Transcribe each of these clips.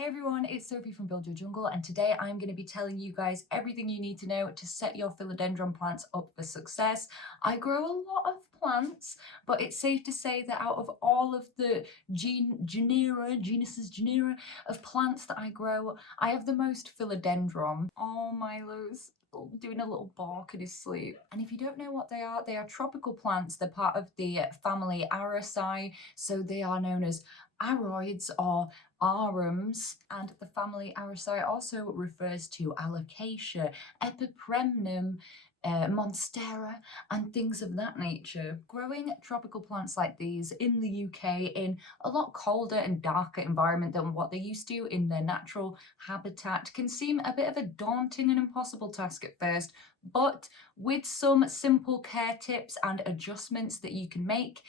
Hey everyone, it's Sophie from Build Your Jungle, and today I'm going to be telling you guys everything you need to know to set your philodendron plants up for success. I grow a lot of plants, but it's safe to say that out of all of the genera of plants that I grow, I have the most philodendron. Oh, Milo's doing a little bark in his sleep. And if you don't know what they are tropical plants. They're part of the family Araceae, so they are known as aroids or arums, and the family Araceae also refers to alocasia, epipremnum, monstera, and things of that nature. Growing tropical plants like these in the UK in a lot colder and darker environment than what they used to in their natural habitat can seem a bit of a daunting and impossible task at first, but with some simple care tips and adjustments that you can make,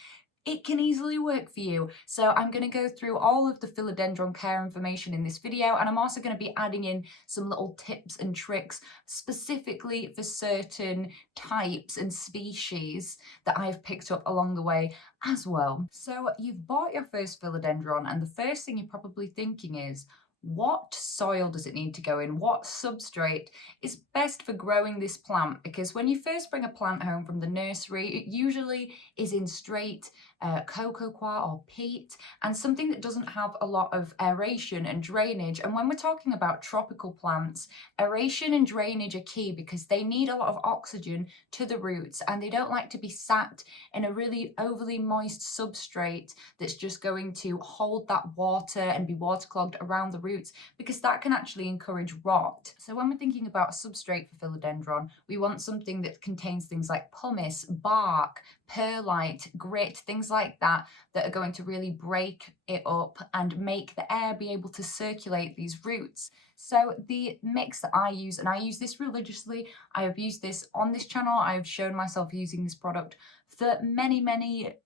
it can easily work for you. So I'm going to go through all of the philodendron care information in this video, and I'm also going to be adding in some little tips and tricks specifically for certain types and species that I've picked up along the way as well. So you've bought your first philodendron, and the first thing you're probably thinking is, what soil does it need to go in? What substrate is best for growing this plant? Because when you first bring a plant home from the nursery, it usually is in straight cocoa coir or peat, and something that doesn't have a lot of aeration and drainage. And when we're talking about tropical plants, aeration and drainage are key because they need a lot of oxygen to the roots, and they don't like to be sat in a really overly moist substrate that's just going to hold that water and be waterclogged around the roots, because that can actually encourage rot. So when we're thinking about a substrate for philodendron, we want something that contains things like pumice, bark, perlite, grit, things like that are going to really break it up and make the air be able to circulate these roots. So the mix that I use, and I use this religiously, I have used this on this channel, I've shown myself using this product for many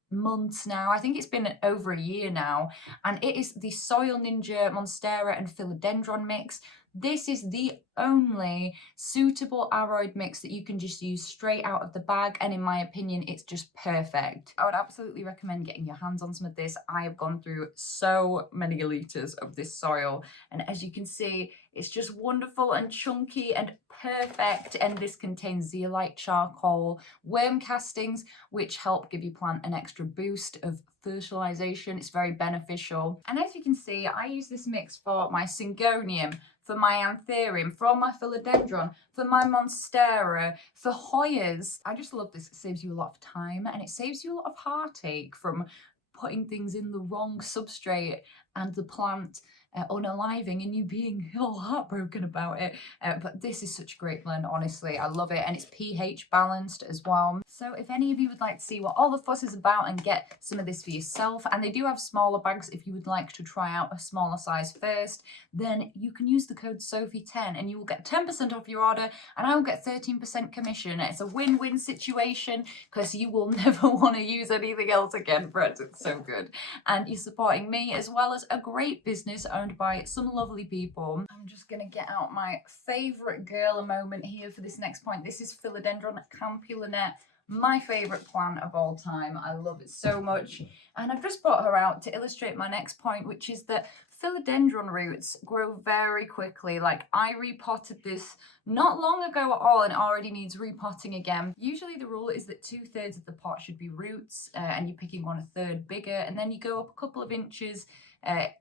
months now. I think it's been over a year now, and it is the Soil Ninja Monstera and Philodendron mix. This is the only suitable aroid mix that you can just use straight out of the bag, and in my opinion, it's just perfect. I would absolutely recommend getting your hands on some of this. I have gone through so many litres of this soil, and as you can see, it's just wonderful and chunky and perfect. And this contains zeolite charcoal, worm castings, which help give your plant an extra boost of fertilization. It's very beneficial. And as you can see, I use this mix for my syngonium, for my anthurium, for all my philodendron, for my monstera, for Hoyas. I just love this. It saves you a lot of time, and it saves you a lot of heartache from putting things in the wrong substrate and the plant unaliving and you being all heartbroken about it. But this is such a great blend, honestly. I love it, and it's pH balanced as well. So if any of you would like to see what all the fuss is about and get some of this for yourself, and they do have smaller bags if you would like to try out a smaller size first, then you can use the code SOPHIE10 and you will get 10% off your order, and I will get 13% commission. It's a win-win situation because you will never want to use anything else again, friends. It's so good. And you're supporting me as well as a great business owned by some lovely people. I'm just gonna get out my favorite girl moment here for this next point. This is Philodendron Campulinette, my favorite plant of all time. I love it so much, and I've just brought her out to illustrate my next point, which is that philodendron roots grow very quickly. Like, I repotted this not long ago at all, and it already needs repotting again. Usually the rule is that 2/3 of the pot should be roots, and you're picking 1/3 bigger, and then you go up a couple of inches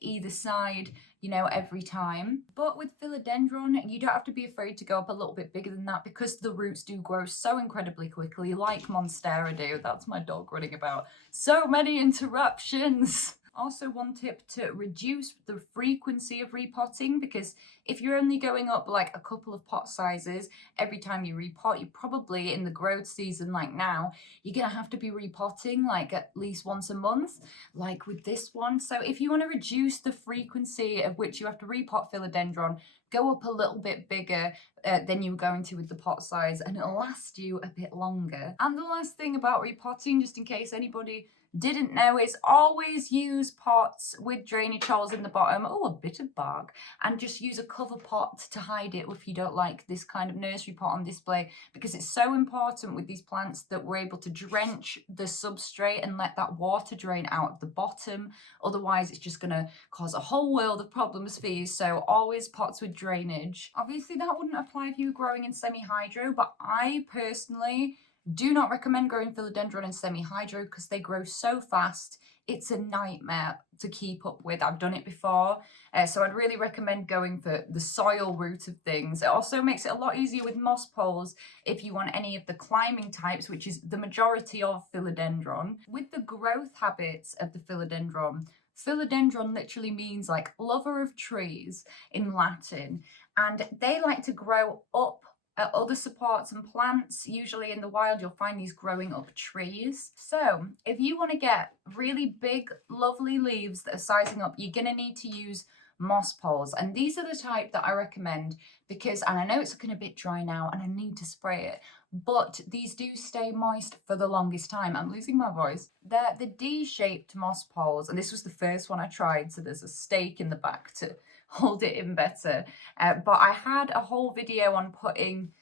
either side, you know, every time. But with philodendron, you don't have to be afraid to go up a little bit bigger than that, because the roots do grow so incredibly quickly, like monstera do. That's my dog running about. So many interruptions. Also, one tip to reduce the frequency of repotting, because if you're only going up like a couple of pot sizes every time you repot, you probably, in the growth season like now, you're gonna have to be repotting like at least once a month, like with this one. So if you want to reduce the frequency of which you have to repot philodendron, go up a little bit bigger than you were going to with the pot size, and it'll last you a bit longer. And the last thing about repotting, just in case anybody didn't know is always use pots with drainage holes in the bottom. Oh, a bit of bark. And just use a cover pot to hide it if you don't like this kind of nursery pot on display, because it's so important with these plants that we're able to drench the substrate and let that water drain out of the bottom. Otherwise, it's just going to cause a whole world of problems for you. So always pots with drainage. Obviously, that wouldn't apply if you were growing in semi-hydro, but I personally do not recommend growing philodendron in semi-hydro because they grow so fast. It's a nightmare to keep up with. I've done it before. So I'd really recommend going for the soil route of things. It also makes it a lot easier with moss poles if you want any of the climbing types, which is the majority of philodendron. With the growth habits of the philodendron, philodendron literally means like lover of trees in Latin, and they like to grow up other supports and plants. Usually in the wild you'll find these growing up trees. So if you want to get really big lovely leaves that are sizing up, you're going to need to use moss poles, and these are the type that I recommend because, and I know it's looking a bit dry now and I need to spray it, but these do stay moist for the longest time. I'm losing my voice. They're the D-shaped moss poles, and this was the first one I tried, so there's a stake in the back to hold it in better. But I had a whole video on putting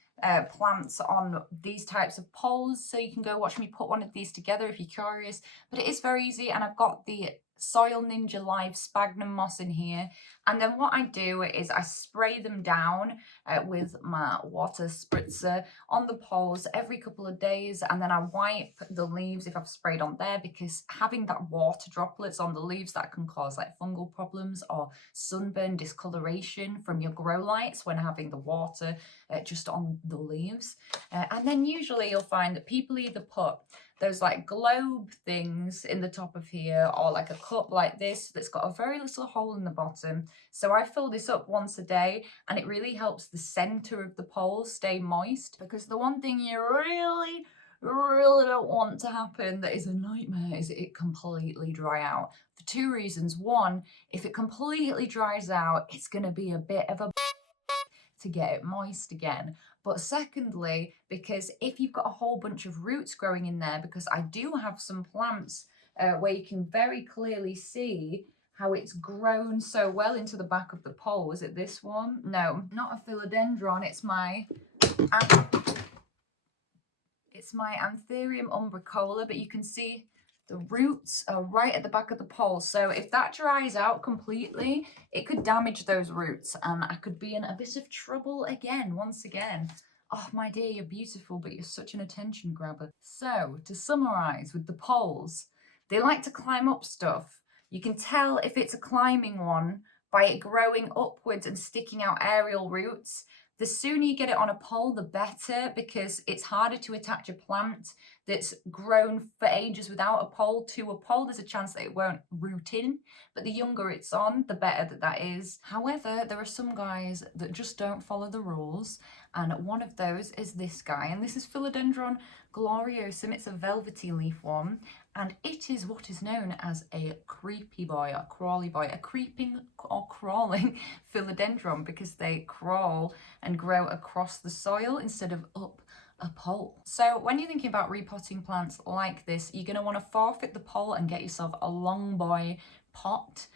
plants on these types of poles, so you can go watch me put one of these together if you're curious. But it is very easy, and I've got the Soil Ninja Live sphagnum moss in here, and then what I do is I spray them down with my water spritzer on the poles every couple of days, and then I wipe the leaves if I've sprayed on there, because having that water droplets on the leaves, that can cause like fungal problems or sunburn discoloration from your grow lights when having the water just on the leaves. And then usually you'll find that people either put those like globe things in the top of here, or like a cup like this that's got a very little hole in the bottom. So I fill this up once a day, and it really helps the center of the pole stay moist, because the one thing you really don't want to happen that is a nightmare is it completely dry out, for two reasons. One, if it completely dries out, it's going to be a bit of a to get it moist again. But secondly, because if you've got a whole bunch of roots growing in there, because I do have some plants where you can very clearly see how it's grown so well into the back of the pole. Was it this one? No, not a philodendron. It's my Anthurium umbricola, but you can see the roots are right at the back of the pole. So if that dries out completely, it could damage those roots, and I could be in a bit of trouble again, once again. Oh, my dear, you're beautiful, but you're such an attention grabber. So to summarize with the poles, they like to climb up stuff. You can tell if it's a climbing one by it growing upwards and sticking out aerial roots. The sooner you get it on a pole, the better, because it's harder to attach a plant that's grown for ages without a pole to a pole. There's a chance that it won't root in, but the younger it's on, the better that is. However, there are some guys that just don't follow the rules, and one of those is this guy, and this is Philodendron gloriosum. It's a velvety leaf one, and it is what is known as a creepy boy, a crawly boy, a creeping or crawling philodendron, because they crawl and grow across the soil instead of up a pole. So when you're thinking about repotting plants like this, you're going to want to forfeit the pole and get yourself a long boy pot,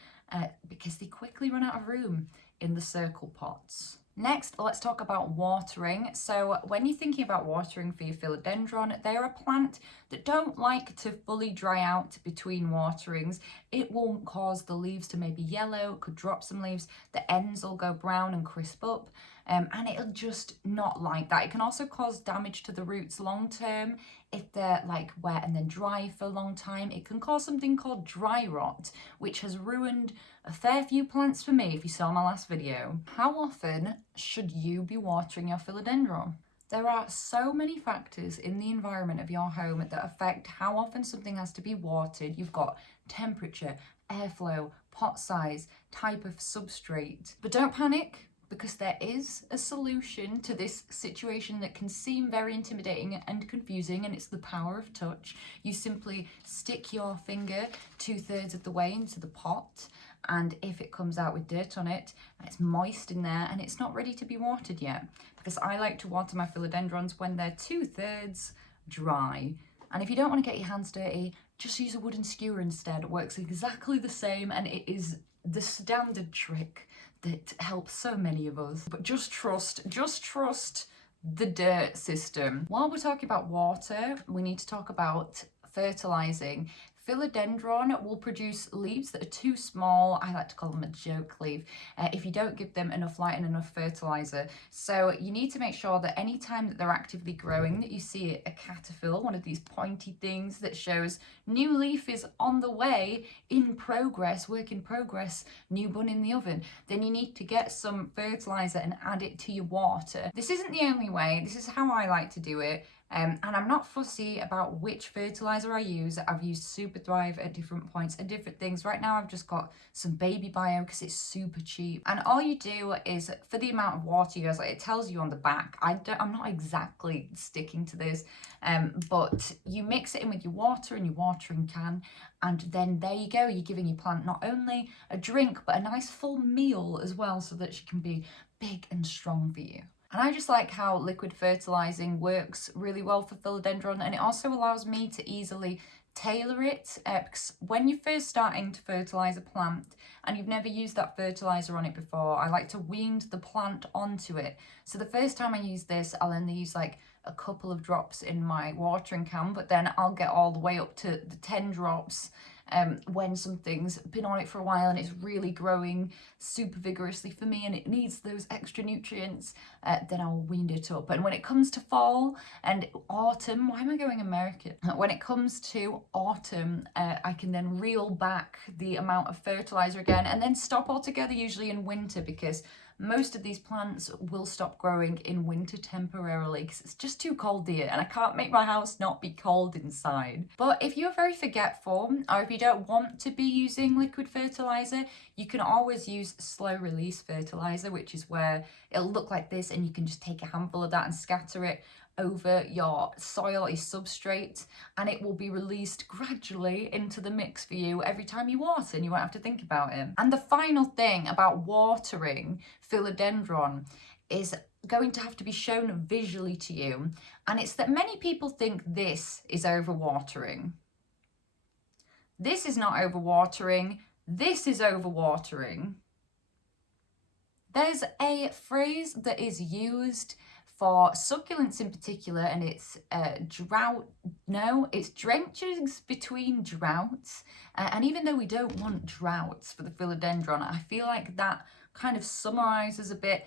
because they quickly run out of room in the circle pots. Next, let's talk about watering. So when you're thinking about watering for your philodendron, they're a plant that don't like to fully dry out between waterings. It will cause the leaves to maybe yellow, could drop some leaves, the ends will go brown and crisp up, and it'll just not like that. It can also cause damage to the roots long term if they're like wet and then dry for a long time. It can cause something called dry rot, which has ruined a fair few plants for me if you saw my last video. How often should you be watering your philodendron? There are so many factors in the environment of your home that affect how often something has to be watered. You've got temperature, airflow, pot size, type of substrate. But don't panic, because there is a solution to this situation that can seem very intimidating and confusing, and it's the power of touch. You simply stick your finger 2/3 of the way into the pot, and if it comes out with dirt on it, and it's moist in there and it's not ready to be watered yet, because I like to water my philodendrons when they're 2/3 dry. And if you don't want to get your hands dirty, just use a wooden skewer instead. It works exactly the same, and it is the standard trick that helps so many of us. But just trust the dirt system. While we're talking about water, we need to talk about fertilizing. Philodendron will produce leaves that are too small. I like to call them a joke leaf if you don't give them enough light and enough fertilizer. So you need to make sure that any time that they're actively growing, that you see a caterpillar, one of these pointy things that shows new leaf is on the way, in progress, work in progress, new bun in the oven, then you need to get some fertilizer and add it to your water. This isn't the only way. This is how I like to do it. And I'm not fussy about which fertilizer I use. I've used Super Thrive at different points and different things. Right now I've just got some baby bio because it's super cheap. And all you do is, for the amount of water you use, like it tells you on the back. I'm not exactly sticking to this, but you mix it in with your water and your watering can, and then there you go. You're giving your plant not only a drink, but a nice full meal as well, so that she can be big and strong for you. And I just like how liquid fertilizing works really well for philodendron, and it also allows me to easily tailor it, because when you're first starting to fertilize a plant and you've never used that fertilizer on it before, I like to wean the plant onto it. So the first time I use this, I'll only use like a couple of drops in my watering can, but then I'll get all the way up to the 10 drops when something's been on it for a while and it's really growing super vigorously for me and it needs those extra nutrients, then I'll wean it up. And when it comes to fall and autumn, why am I going American? When it comes to autumn, I can then reel back the amount of fertilizer again and then stop altogether, usually in winter, because most of these plants will stop growing in winter temporarily because it's just too cold here and I can't make my house not be cold inside. But if you're very forgetful, or if you don't want to be using liquid fertilizer, you can always use slow release fertilizer, which is where it'll look like this and you can just take a handful of that and scatter it over your soil, your substrate, and it will be released gradually into the mix for you every time you water and you won't have to think about it. And the final thing about watering philodendron is going to have to be shown visually to you, and it's that many people think this is overwatering. This is not overwatering, this is overwatering. There's a phrase that is used for succulents in particular, and it's it's drenches between droughts. And even though we don't want droughts for the philodendron, I feel like that kind of summarizes a bit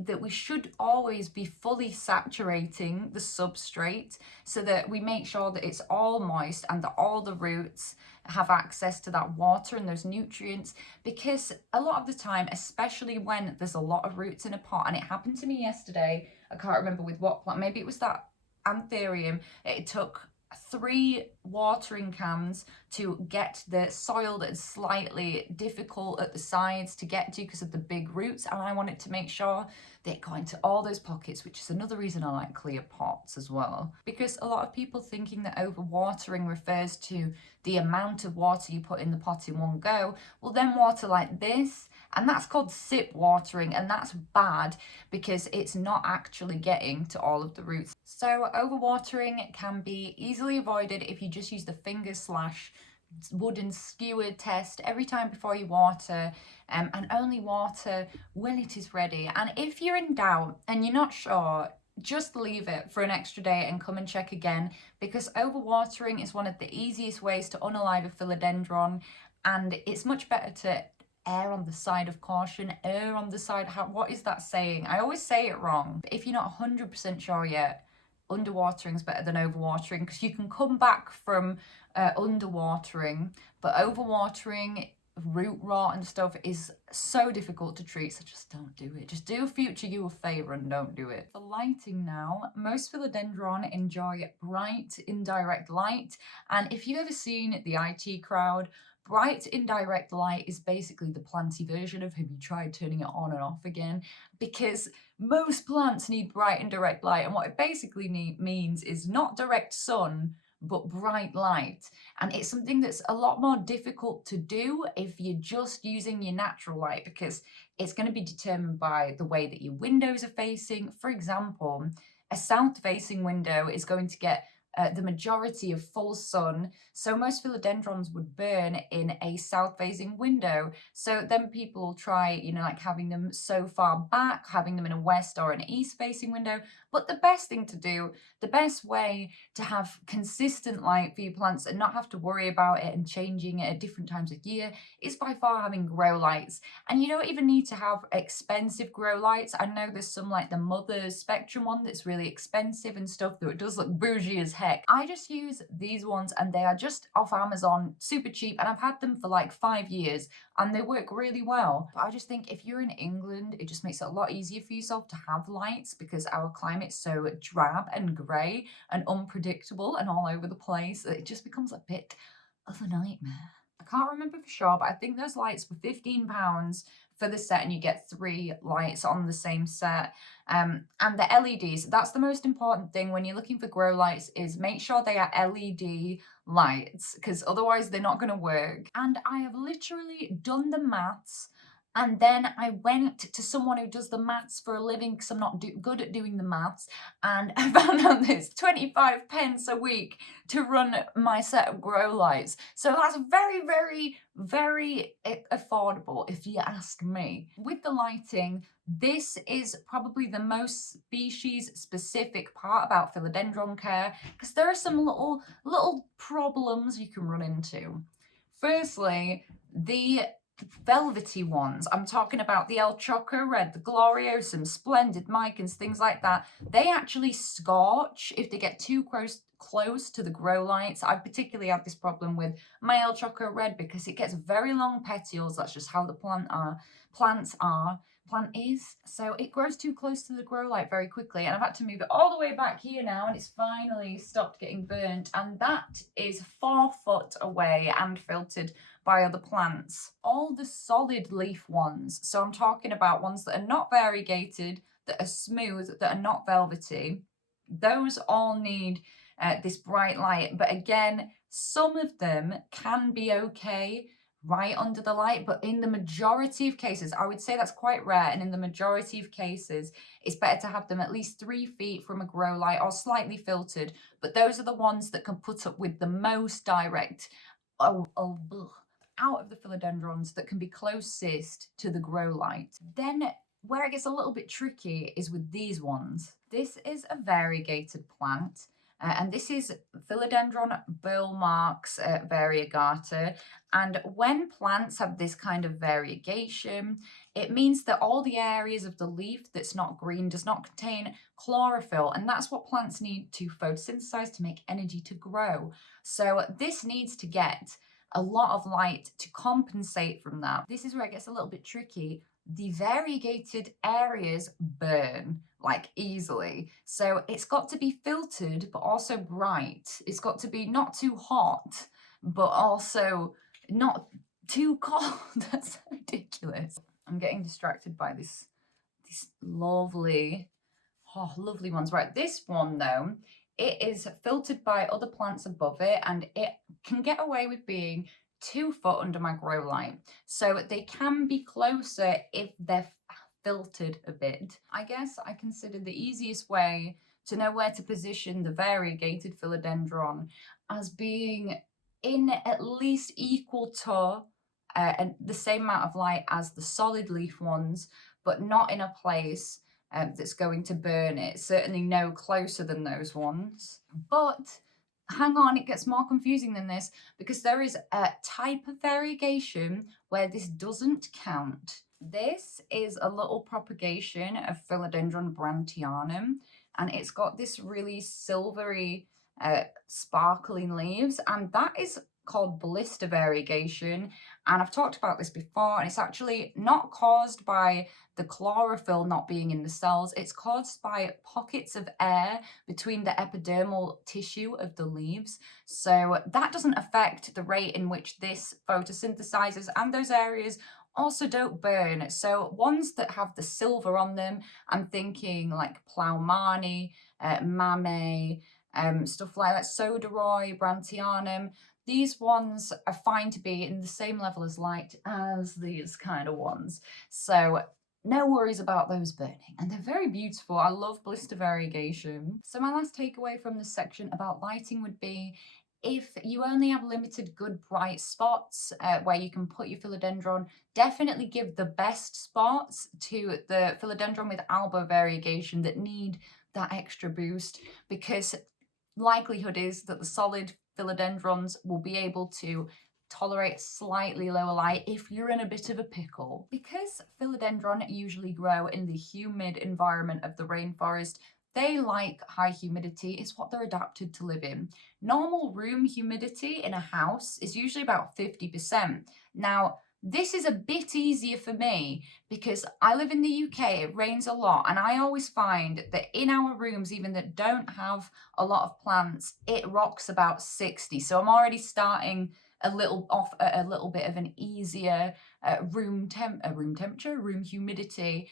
that we should always be fully saturating the substrate so that we make sure that it's all moist and that all the roots have access to that water and those nutrients, because a lot of the time, especially when there's a lot of roots in a pot, and it happened to me yesterday, I can't remember with what plant, maybe it was that anthurium, it took 3 watering cans to get the soil that's slightly difficult at the sides to get to because of the big roots, and I wanted to make sure they got into all those pockets, which is another reason I like clear pots as well. Because a lot of people thinking that overwatering refers to the amount of water you put in the pot in one go, will then water like this, and that's called sip watering, and that's bad because it's not actually getting to all of the roots. So overwatering can be easily avoided if you just use the finger/wooden skewer test every time before you water, and only water when it is ready. And if you're in doubt and you're not sure, just leave it for an extra day and come and check again, because overwatering is one of the easiest ways to unalive a philodendron, and it's much better to err on the side of caution, err on the side, what is that saying? I always say it wrong. But if you're not 100% sure yet, underwatering is better than overwatering, because you can come back from underwatering, but overwatering, root rot and stuff is so difficult to treat, so just don't do it. Just do future you a favour and don't do it. For lighting now, most philodendron enjoy bright indirect light, and if you've ever seen the IT crowd, bright indirect light is basically the planty version of have you tried turning it on and off again, because most plants need bright indirect light, and what it basically means is not direct sun, but bright light. And it's something that's a lot more difficult to do if you're just using your natural light, because it's going to be determined by the way that your windows are facing. For example, a south facing window is going to get the majority of full sun. So most philodendrons would burn in a south facing window. So then people will try, you know, like having them so far back, having them in a west or an east facing window. But the best thing to do, the best way to have consistent light for your plants and not have to worry about it and changing it at different times of year is by far having grow lights. And you don't even need to have expensive grow lights. I know there's some like the Mother Spectrum one that's really expensive and stuff, though it does look bougie as heck. I just use these ones and they are just off Amazon, super cheap, and I've had them for like 5 years and they work really well. But I just think if you're in England, it just makes it a lot easier for yourself to have lights because our climate's so drab and grey and unpredictable and all over the place that it just becomes a bit of a nightmare. I can't remember for sure, but I think those lights were £15 for the set and you get 3 lights on the same set. And the LEDs, that's the most important thing when you're looking for grow lights, is make sure they are LED lights because otherwise they're not going to work. And I have literally done the maths. And then I went to someone who does the maths for a living because I'm not good at doing the maths. And I found out that it's 25 pence a week to run my set of grow lights. So that's very, very, very affordable if you ask me. With the lighting, this is probably the most species specific part about philodendron care because there are some little problems you can run into. Firstly, the velvety ones, I'm talking about the El Choco Red, the Gloriosum, Splendid Micans, things like that, they actually scorch if they get too close to the grow lights. I've particularly had this problem with my El Choco Red because it gets very long petioles. That's just how the plant is. So it grows too close to the grow light very quickly, and I've had to move it all the way back here now, and it's finally stopped getting burnt, and that is 4 foot away and filtered by other plants. All the solid leaf ones, so I'm talking about ones that are not variegated, that are smooth, that are not velvety, those all need this bright light. But again, some of them can be okay right under the light, but in the majority of cases, I would say that's quite rare, and in the majority of cases it's better to have them at least 3 feet from a grow light or slightly filtered. But those are the ones that can put up with the most direct out of the philodendrons, that can be closest to the grow light. Then where it gets a little bit tricky is with these ones. This is a variegated plant. And this is Philodendron Burlmarx variegata. And when plants have this kind of variegation, it means that all the areas of the leaf that's not green does not contain chlorophyll. And that's what plants need to photosynthesize to make energy to grow. So this needs to get a lot of light to compensate from that. This is where it gets a little bit tricky. The variegated areas burn like easily. So it's got to be filtered, but also bright. It's got to be not too hot, but also not too cold. That's ridiculous. I'm getting distracted by these lovely ones. Right, this one though, it is filtered by other plants above it, and it can get away with being 2 foot under my grow light. So they can be closer if they're filtered a bit. I guess I consider the easiest way to know where to position the variegated philodendron as being in at least equal to and the same amount of light as the solid leaf ones, but not in a place that's going to burn it. Certainly no closer than those ones. But hang on, it gets more confusing than this, because there is a type of variegation where this doesn't count. This is a little propagation of Philodendron brantianum, and it's got this really silvery, sparkling leaves, and that is called blister variegation. And I've talked about this before, and it's actually not caused by the chlorophyll not being in the cells. It's caused by pockets of air between the epidermal tissue of the leaves. So that doesn't affect the rate in which this photosynthesizes, and those areas also don't burn. So ones that have the silver on them, I'm thinking like Plaumani, Mame, stuff like that, Soderoy, Brantianum. These ones are fine to be in the same level as light as these kind of ones. So no worries about those burning, and they're very beautiful. I love blister variegation. So my last takeaway from this section about lighting would be, if you only have limited good bright spots where you can put your philodendron, definitely give the best spots to the philodendron with albo variegation that need that extra boost, because likelihood is that the solid philodendrons will be able to tolerate slightly lower light if you're in a bit of a pickle. Because philodendron usually grow in the humid environment of the rainforest, they like high humidity. It's what they're adapted to live in. Normal room humidity in a house is usually about 50%. Now, this is a bit easier for me because I live in the UK, it rains a lot, and I always find that in our rooms, even that don't have a lot of plants, it rocks about 60. So I'm already starting a little off a little bit of an easier room temperature, room humidity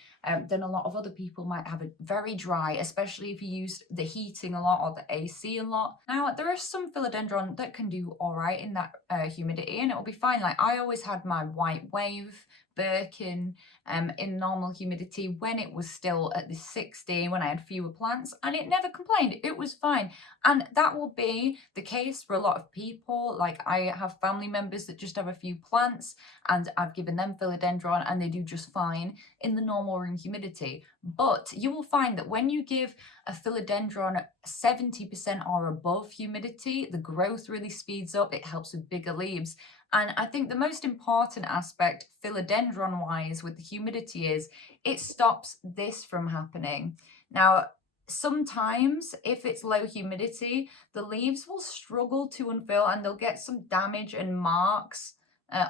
than a lot of other people might have it very dry, especially if you use the heating a lot or the AC a lot. Now, there are some philodendron that can do all right in that humidity, and it'll be fine. Like I always had my white wave Birkin in normal humidity when it was still at the 60, when I had fewer plants, and it never complained. It was fine. And that will be the case for a lot of people. Like I have family members that just have a few plants and I've given them philodendron and they do just fine in the normal room humidity. But you will find that when you give a philodendron 70% or above humidity, the growth really speeds up. It helps with bigger leaves. And I think the most important aspect philodendron wise with the humidity is it stops this from happening. Now, sometimes if it's low humidity, the leaves will struggle to unfurl and they'll get some damage and marks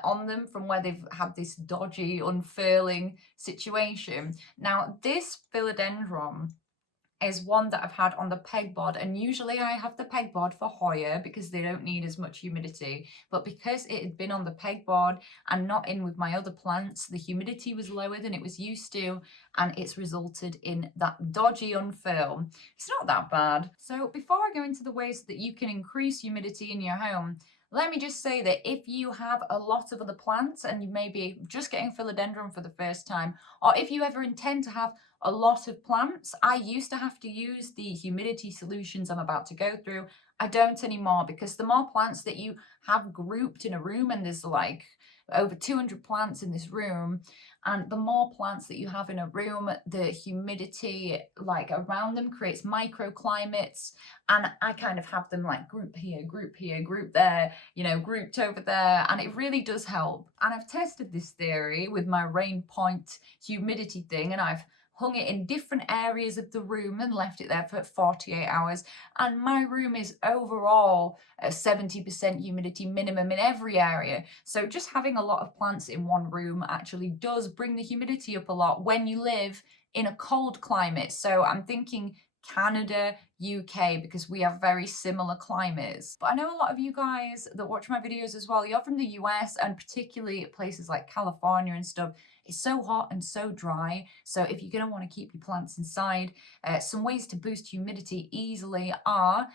on them from where they've had this dodgy unfurling situation. Now, this philodendron is one that I've had on the pegboard, and usually I have the pegboard for Hoya because they don't need as much humidity, but because it had been on the pegboard and not in with my other plants, the humidity was lower than it was used to, and it's resulted in that dodgy unfurl. It's not that bad. So before I go into the ways that you can increase humidity in your home, let me just say that if you have a lot of other plants and you may be just getting philodendron for the first time, or if you ever intend to have a lot of plants, I used to have to use the humidity solutions I'm about to go through. I don't anymore, because the more plants that you have grouped in a room, and there's like over 200 plants in this room, and the more plants that you have in a room, the humidity like around them creates microclimates, and I kind of have them like group here, group there, you know, grouped over there, and it really does help. And I've tested this theory with my rain point humidity thing, and I've hung it in different areas of the room and left it there for 48 hours. And my room is overall at 70% humidity minimum in every area. So just having a lot of plants in one room actually does bring the humidity up a lot when you live in a cold climate. So I'm thinking Canada, UK, because we have very similar climates. But I know a lot of you guys that watch my videos as well, you're from the US, and particularly places like California and stuff. It's so hot and so dry. So if you're going to want to keep your plants inside, some ways to boost humidity easily are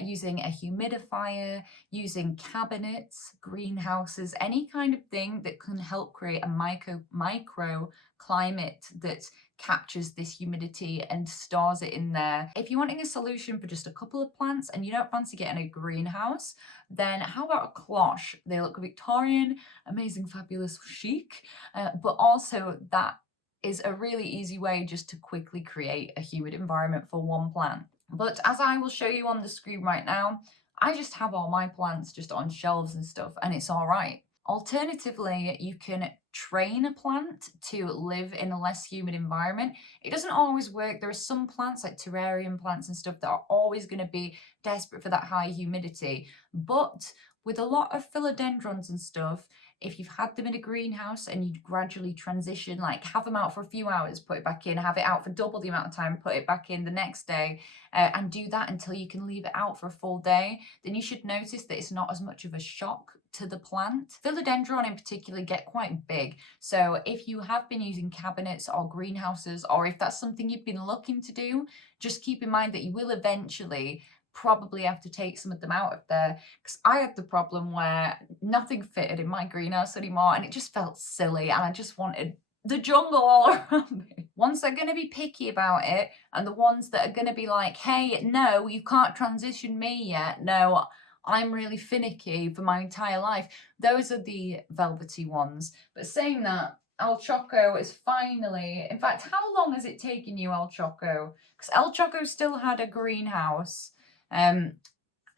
using a humidifier, using cabinets, greenhouses, any kind of thing that can help create a micro climate that captures this humidity and stores it in there. If you're wanting a solution for just a couple of plants and you don't fancy getting a greenhouse, then how about a cloche? They look Victorian, amazing, fabulous, chic, but also that is a really easy way just to quickly create a humid environment for one plant. But as I will show you on the screen right now, I just have all my plants just on shelves and stuff, and it's all right. Alternatively, you can train a plant to live in a less humid environment. It doesn't always work. There are some plants like terrarium plants and stuff that are always going to be desperate for that high humidity. But with a lot of philodendrons and stuff, if you've had them in a greenhouse and you gradually transition, like have them out for a few hours, put it back in, have it out for double the amount of time, put it back in the next day, and do that until you can leave it out for a full day, then you should notice that it's not as much of a shock to the plant. Philodendron in particular get quite big. So if you have been using cabinets or greenhouses, or if that's something you've been looking to do, just keep in mind that you will eventually probably have to take some of them out of there, because I had the problem where nothing fitted in my greenhouse anymore and it just felt silly and I just wanted the jungle all around me. Ones that are going to be picky about it, and the ones that are going to be like, hey, no, you can't transition me yet. No, I'm really finicky for my entire life. Those are the velvety ones. But saying that, El Choco is finally, in fact, how long has it taken you, El Choco? Because El Choco still had a greenhouse. And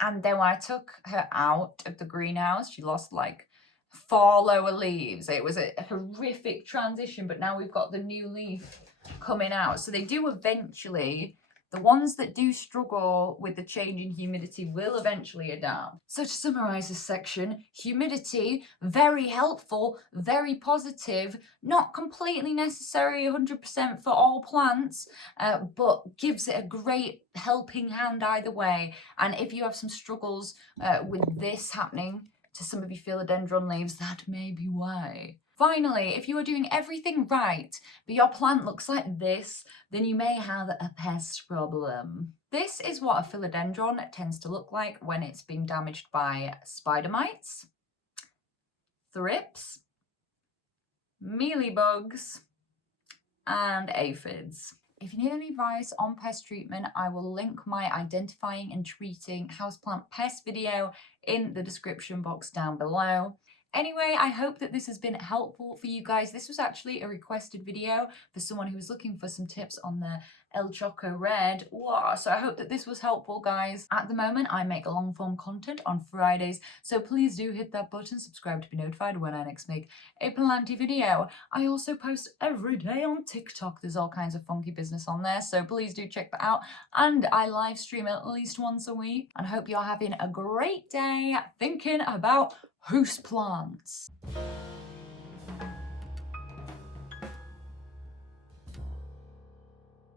then when I took her out of the greenhouse, she lost like 4 lower leaves. It was a horrific transition, but now we've got the new leaf coming out. So they do eventually, the ones that do struggle with the change in humidity will eventually adapt. So to summarize this section, humidity, very helpful, very positive, not completely necessary 100% for all plants, but gives it a great helping hand either way. And if you have some struggles with this happening to some of your philodendron leaves, that may be why. Finally, if you are doing everything right, but your plant looks like this, then you may have a pest problem. This is what a philodendron tends to look like when it's been damaged by spider mites, thrips, mealybugs, and aphids. If you need any advice on pest treatment, I will link my identifying and treating houseplant pest video in the description box down below. Anyway, I hope that this has been helpful for you guys. This was actually a requested video for someone who was looking for some tips on the El Choco Red. Wow, so I hope that this was helpful, guys. At the moment, I make long form content on Fridays, so please do hit that button, subscribe to be notified when I next make a planty video. I also post every day on TikTok. There's all kinds of funky business on there, so please do check that out. And I live stream at least once a week. And I hope you're having a great day thinking about houseplants.